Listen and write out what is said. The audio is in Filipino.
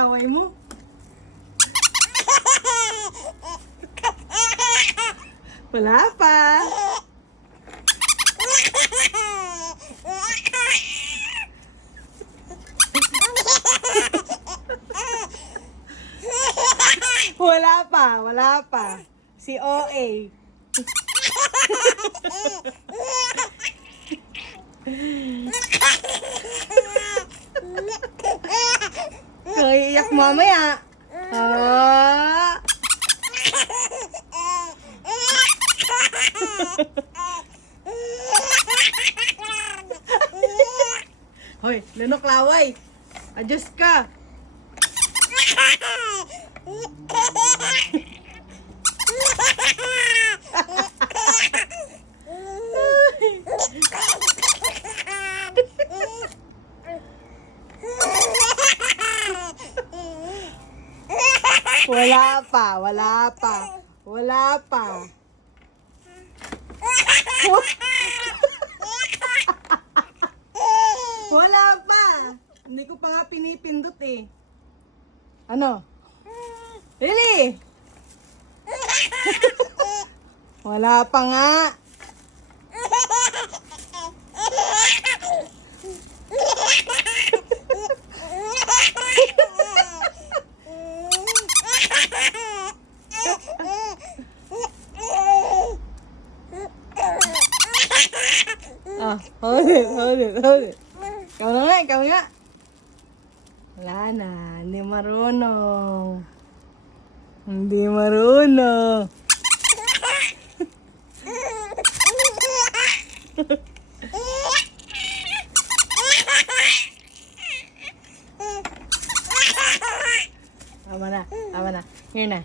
laway mo. Wala pa. Wala pa. Si OA. Kaya iyak mamaya. Ah. Hoy, lunok laway. Adjust ka. Wala pa. Wala pa. Hindi ko pa nga pinipindot eh. Ano? Really? Wala pa nga. Hold it. Ikaw nga. Wala na, hindi marunong. Tama na. Here na.